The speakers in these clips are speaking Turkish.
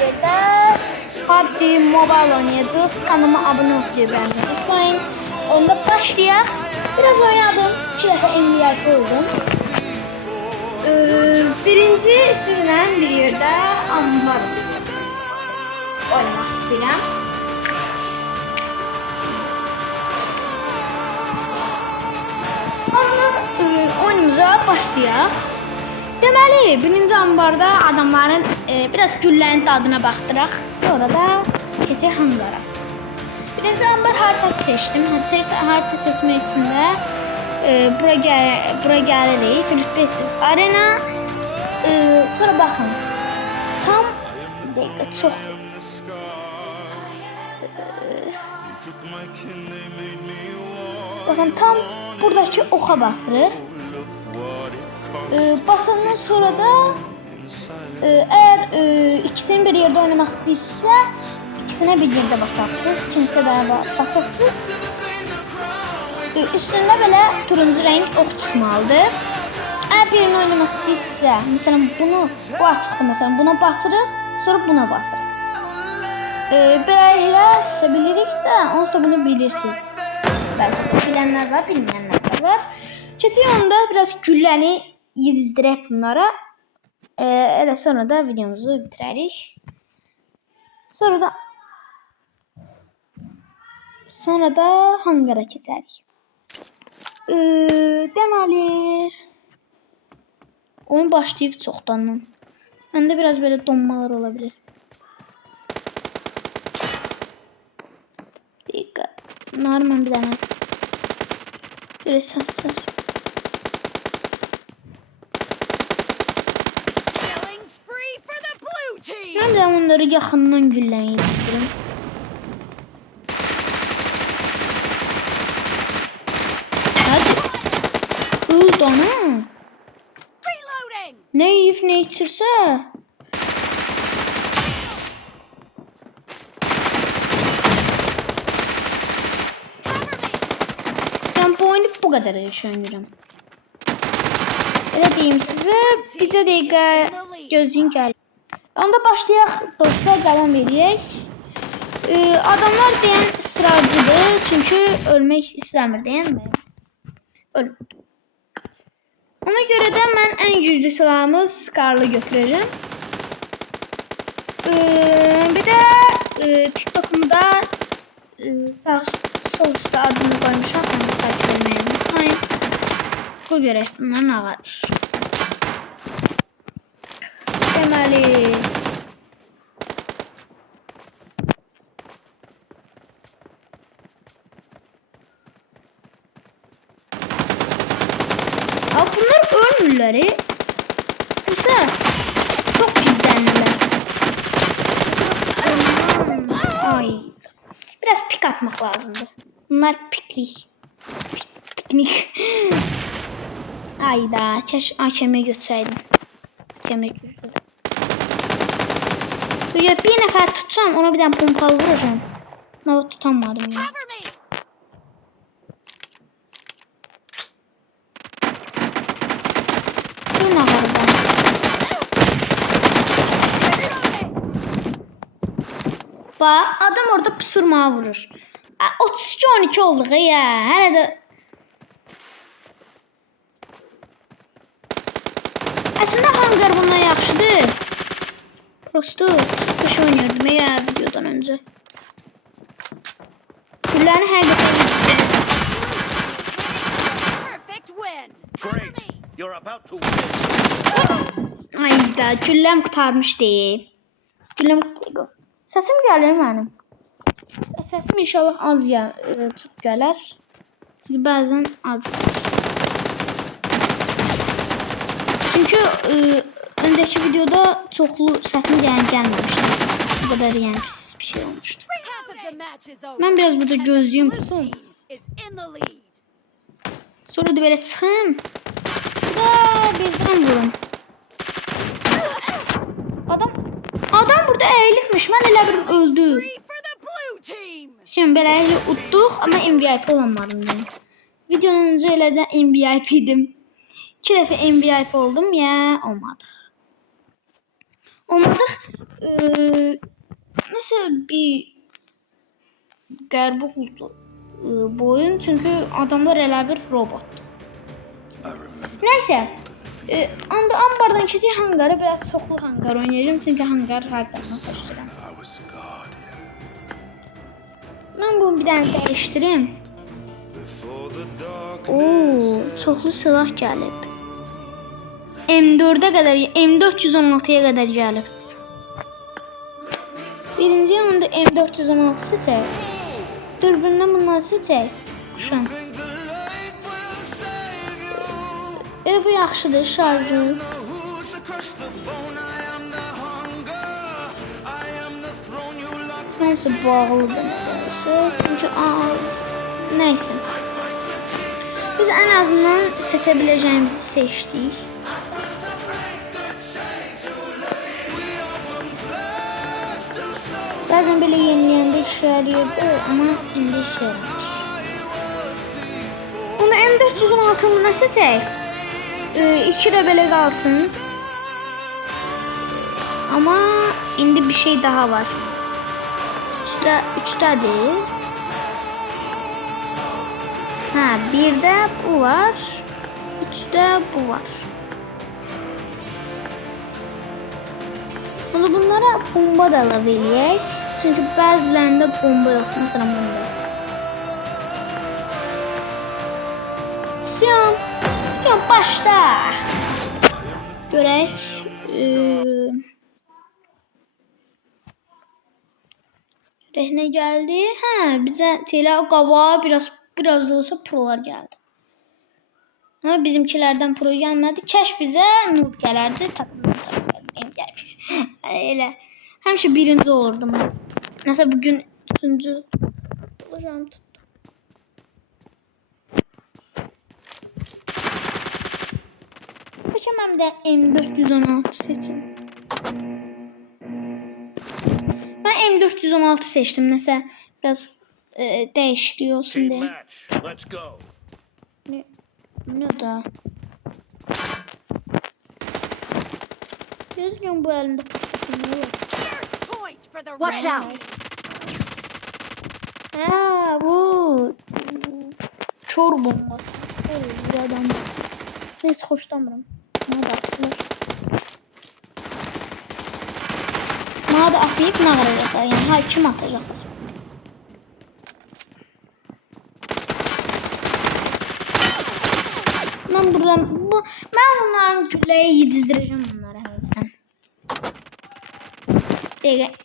yerdə PUBG Mobile oynayacağız. Kanalıma abunə olmayı unutmayın. Onda başlayaq. Biraz oynadım. 2 dəfə MVP oldum. Birinci sizinlə bir yerdə ambar oynamaq istəyirəm. Oyunumuza başlayaq. Deməli, birinci ambarda adamların biraz güllənin dadına baxdıraq. Sonra da keçək hangara. Birinci ambar haritası seçdim. Harita seçmək üçün də bura gəlirik. Rütbəsiz arena. Sonra baxın. Tam bir dəqiqə çox. Baxın tam buradakı oxa basırıq. Basandan sonra da eğer ikisini bir yerde oynamak istəyirsə ikisine bir yerde basarsınız. İkincisi də basarsınız. Üstündə belə turuncu renk ox çıxmalıdır. Eğer birini oynamak istəyirsə, mesela bu açıqdır, mesela buna basırıq, sonra buna basırıq. Beləliklə seçebilirik də, onsuz da bunu bilirsiniz. Belki bilənlər var, bilməyənlər var. Keçək onda biraz gülləni yedizdirək bunlara. Elə sonra da videomuzu bitirərik. Sonra da hangara keçərik. Deməli oyun başlayıb çoxdandan. Məndə biraz belə donmalar olabilir. Dəqiqə. Bunları mən bir dənə biraz səslər. Mən də onları yaxından güllə yedizdirim. Hadi. Öldü ana. Ne yiyip ne içirsə. Ben bu oyunu bu kadar yaşıyorum. Öyle diyeyim size. Bize dəqiqə gözlüyün gəlir. Onda başlayaq dostlar, davam edək. Adamlar deyən ısrarcıdır, çünkü ölmək istəmir, deyənmi? Ölmür. Ona görə də mən ən güclü silahımı Scar'lı götürəcəm. Bir də TikTok'umda sol üstə adını qoymuşam, onu takip etməyi unutmayın. Bu görək bunlar nə var. Deməli bunlar ölmürlər. Qısa çox gizlənirlər. Ay. Biraz pik atmaq lazımdır. Bunlar piknik. Ayda, keş AKM götürsəydim. AKM güclüdür. Bir nəfər tutsam, ona bir dənə pompalı vuracağım. Ama tutamadım ya. Bu ne var ben? Bak adam orada pusurmağa vurur. 32-12 oldu ya. Hələ də aslında hangar bundan yaxşıdır. Prosto kış oynuyordum ya videodan önce. Gülləni həqiqətən ayda gülləm qutarmış deyil. Gülləm qutarmış. Səsim gəlir mənim. Səsim inşallah az çox gələr. Bəzən az gəlir. Çünkü önceki videoda çoxlu səsim gəlməmişdi. Bu kadar yani pis bir şey olmuştu. Ben biraz burada gözlüyüm tutun. Sonra da böyle çıxım. Da birdən vurun. Adam burada əyilibmiş. Mən elə bir öldü. Şimdi belə utduq ama MVP olamadım ben. Videonun öncə eləcə MVP idim. 2 dəfə MVP oldum ya, olmadı. nasıl bir qəribə oldu bu oyun, çünkü adamlar elə bir robot. Neyse, anda ambardan keçək hangara, biraz çoxlu hangar oynayacağım, çünkü hangar hər zaman xoşlayıram. Ben bunu bir dənə dəyişdireyim. Oo, çoxlu silah gəlib. M4'e kadar, M416'ya kadar gəlib. Birinci onda M416 seçək. Dürbündən bunları seçək. Kuşan. Bu yaxşıdır, şarjı. Neyse, bağlıdır nedense. Çünkü neyse. Biz en azından seçebileceğimizi seçtik. Bazen böyle yenileyende işe yarıyordu ama indi işe yaramır. Bunu M416'ını seçək. 2 de böyle kalsın. Ama indi bir şey daha var. 3'te değil. Ha, bir de bu var. 3'te bu var. Bunlara bomba da alabiliriz. Çünkü bazılarında bomba yok. Mesela bunda. Misyon başla. Görək. Ne geldi? Ha, bize tela qava biraz da olsa prolar geldi. Ama bizimkilerden pro gelmedi. Keş bize noob gelerdi. Öyle. Həmişə birinci olurdum ben. Mesela bugün 3. olacağım tuttum. Bakın ben bir de M416 seçeyim. Ben M416 seçtim mesela biraz değişikliği olsun diye. Ne da? Gözlüğüm bu elimde. Watch out. Ha, bu çor bombası. Bir adam. Neyse, hoşlanmıyorum. Ne baktılar. Bana da atlayıp ne arayacaklar, yani hakim atacaklar. Ben buradan ben bunların külleye yedizdireceğim bunlara hemen.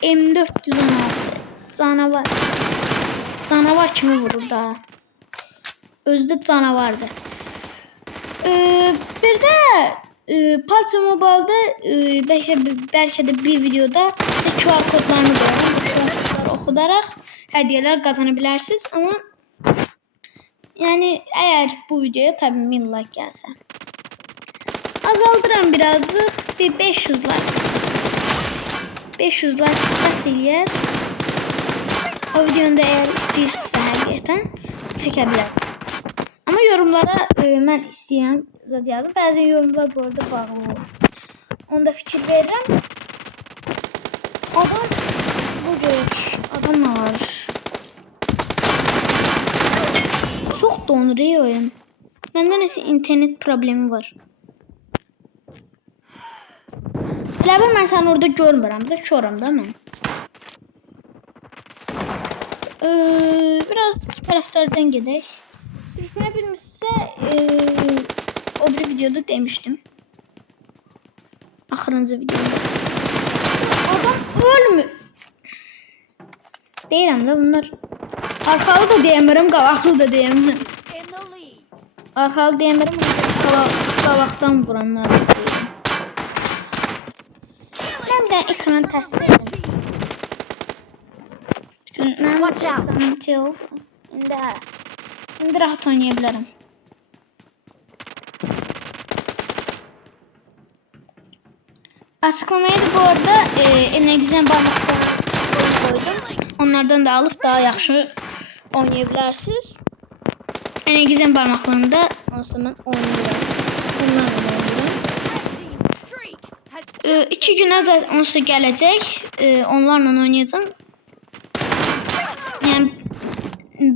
M416 canavar kimi vurur da. Özde canavardı. Bir de PUBG Mobile'da belki de bir videoda QR kodlarını koyarım. Bu QR kodları okudarak hediyeler kazanabilirsiniz ama yani eğer bu videoya tabii 1000 like gelse. Azaldıram birazcık, bir 500 like. 500 like yer. O videonun da eğer istəyirsinizsə həqiqətən çəkə bilər. Ama yorumlara ben istəyirəm zad yazın. Bəzən yorumlar bu arada bağlı olur. Onda fikir verirəm. Adam bu cür adam ne var? Çok donuyor oyun. Bende neyse internet problemi var. Elə ben səni orada görmürəm də, çoram da mən. Biraz taraftardan gedək. Siz ne bilmişsə o bir videoda demiştim. Axırıncı videoda. Adam ölmür. Deyirəm də bunlar. Arxalı da deyəmirəm, qabaqlı da deyəmirəm. Arxalı deyəmirəm, qabaqdan vuranlar deyirəm. Mən də ekran təsdiqləyirəm. Watch out. Şimdi rahat oynayabilirim. Açıklamaya da bu arada Enegiz'den parmaklarını koydum. Onlardan da alıp daha yaxşı oynayabilirsiniz. Enegiz'den parmaklarını da o zaman oynuyorum. Bunlarla oynuyorum. 2 günə onsuz gələcək. Onlarla oynayacağım. Yəni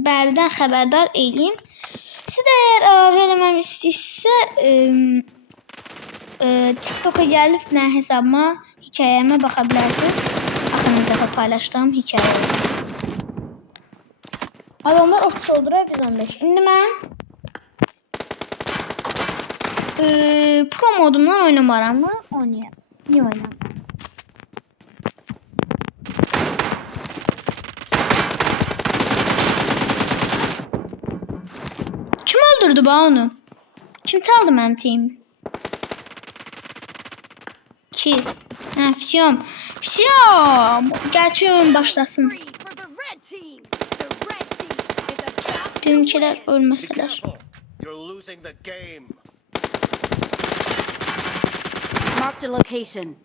bərdən xəbərdar eləyim. Siz də əgər əlavə eləməm istəyirsə, TikTok'a gəlib nə hesabıma, hekayəmə baxa bilərsiniz. Axırıncı dəfə paylaşdığım hekayə. Adamlar 30 oldular, biz 15. İndi mən pro modumdan oynamaram mı? Oynayam. Niye oynamam? Kim öldürdü bana onu? Kim çaldı benim team? Ki. Ha, Fisiyon. Fisiyon. Gerçi oyun başlasın. Bizimkiler ölmeseler. Marked a location.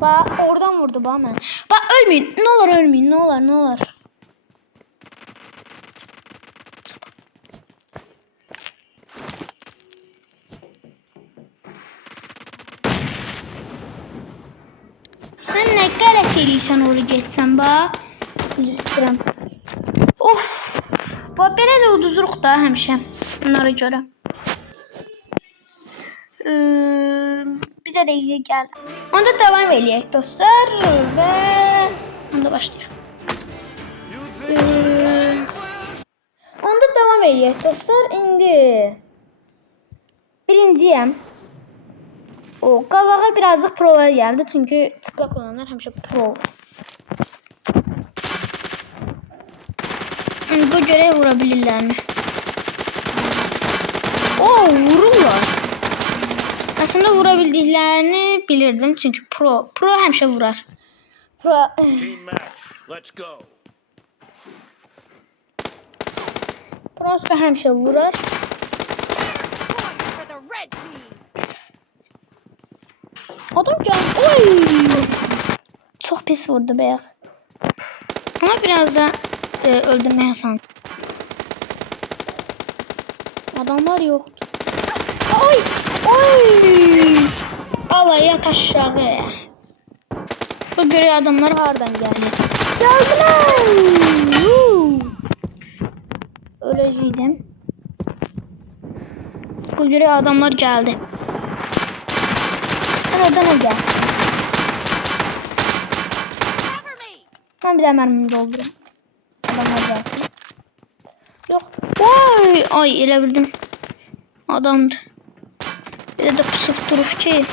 Bak oradan vurdu bana. Bak ölmeyin. Ne olur ölmeyin. Ne olur ne olur. Sen ne gerek eliysen oraya geçsen bak. Üzr istəyirəm. Of. Bak belə də uduzuruq da həmişə. Bunlara görə. Bir də dəqiqə gəl. Onda devam eləyək dostlar və onda başlayaq. Onda devam eləyək dostlar. İndi birinciyəm. O qabağa birazcık prolar geldi çünkü tıklak olanlar həmişə pro olur. Bu görev vurabilirler mi? Oo vururlar. Aslında vurabildiklerini bilirdim çünkü pro həmişə vurar. Pro da həmişə vurar. Adam geldi. Oy! Çok pis vurdu beyaz. Ama biraz da öldürmeye hasan. Adamlar yoktu. Ay! Ay! Allah yat aşağı. Bu göre adamlar hardan geldi. Geldiler. Öleceğim. Bu göre adamlar geldi. Oradan o gelsin. Ben bir de mermimi doldurayım. Adamlar gelsin. Yok. Vay! Ay ele bildim. Adamdı. Bir de pusup durup ki.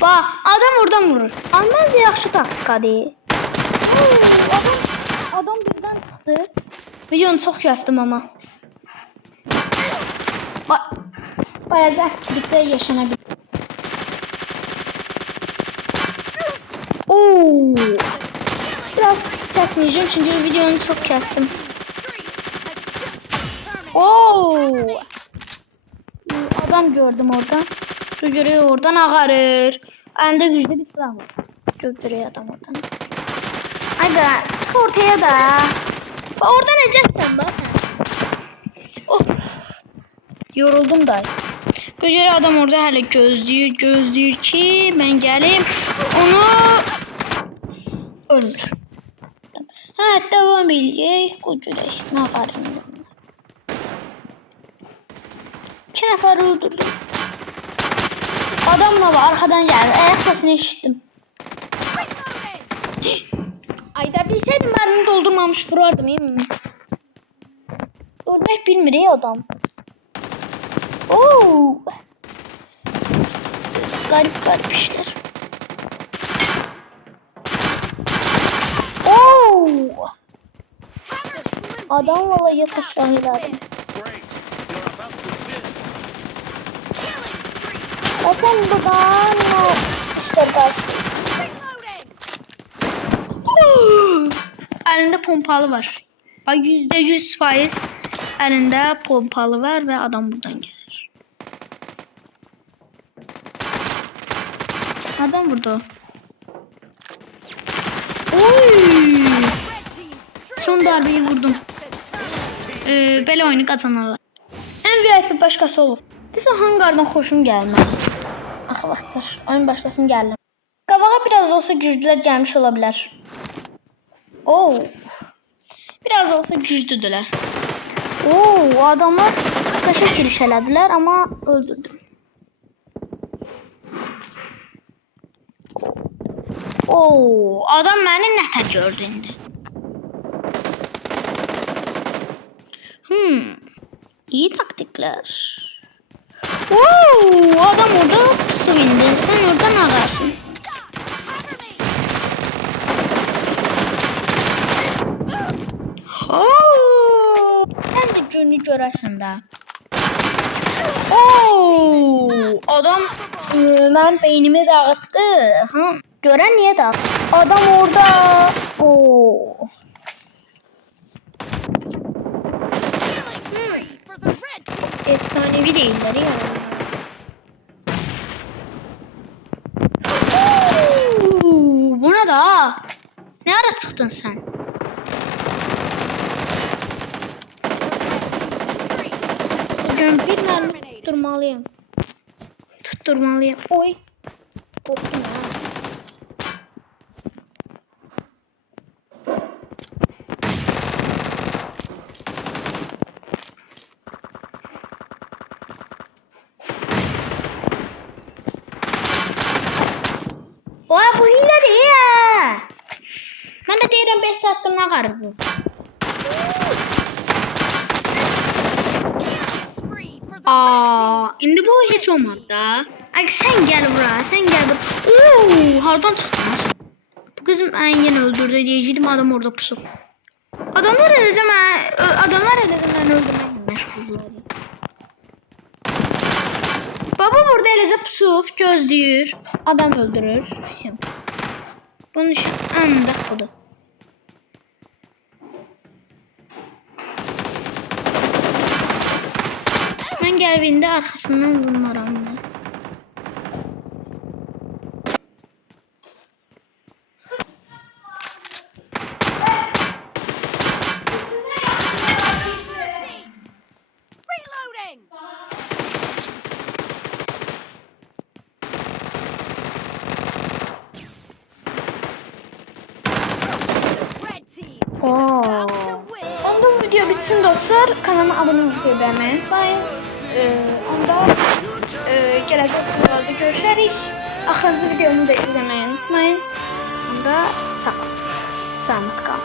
Bak adam oradan vurur. Almaz yaxşı taktikadır. Adam birden çıktı. Videonu çok kastım ama. Balaca birlikte yaşanabilir. Oo. Biraz çekmeyeceğim çünkü videonu çok kastım. Oo. Adam gördüm oradan. Görev oradan ağarır. Elinde güçlü bir silah var. Gördürüyor adam oradan. Hadi çık ortaya da. Oradan edeceksin bak sen. Of. Yoruldum da. Göre adam orada hala gözlüyor ki ben geleyim. Onu ölmüş. Evet devam edeceğiz. Göre ne yaparım? 2 nefer öldürdüm. Adamla var arkadan geldi. Ayak sesini işittim. Ayda bilseydim mermimi doldurmamış vurardım iyi mi? Ölmek bilmir ey adam. Oo. Garip işler. Oo. Adam vallahi yakışlar ileride. Sen buradan işte elinde pompalı var. %100% elinde pompalı var ve adam buradan gelir. Adam vurdu. Oy! Son darbeyi vurdum. Belə oyunu qazanırlar. Ən VIP başqası olur. Desən hangardan xoşum gəlməz. Axı vaxtdır. Oyun başlasın gəldim. Qabağa biraz da olsa güclülər gəlmiş ola bilər. Oo. Biraz da olsa güclüdülər. Oo, adamlar taşa giriş elədilər, amma öldürdüm. Oo, adam məni nətər gördü indi. İyi taktikler. Oo, adam orada pusu indi. Sen oradan ağarsın. Oo, sen de günü görərsən də. Oo, adam mən beynimi dağıtdı. Ha, görən niyə dağıtdı? Adam orada. Oo. Efsanevi değilleri ya. Bu ne da? Ne ara çıktın sen? Bugün bir mermi tutturmalıyım. Tutturmalıyım. Oy. Korktum ya. Oy, bu hile değil ya. Ben de diyorum 5 saatte ne kadar bu? Aa, indi bu hiç olmadı da. Ay sen gel buraya, sen gel buraya. Oo, hardan çıktın? Bu kızım ben yine öldürdü diyecektim, adam orada pusu. Adamlar edeceğim ben öldürmekle meşguldür. Baba burada eləcə pusuf gözləyir. Adam öldürür. Bunun işi ancaq budur. Mən gəlbində arxasından vurmaram. Onda bu video bitsin dostlar. Kanalıma abone olmayı beğenmeyi unutmayın. Onda gelecek videolarda görüşürüz. Axırıncı videomu da izlemeyi unutmayın. Onda sağ olun. Sağlık kalın.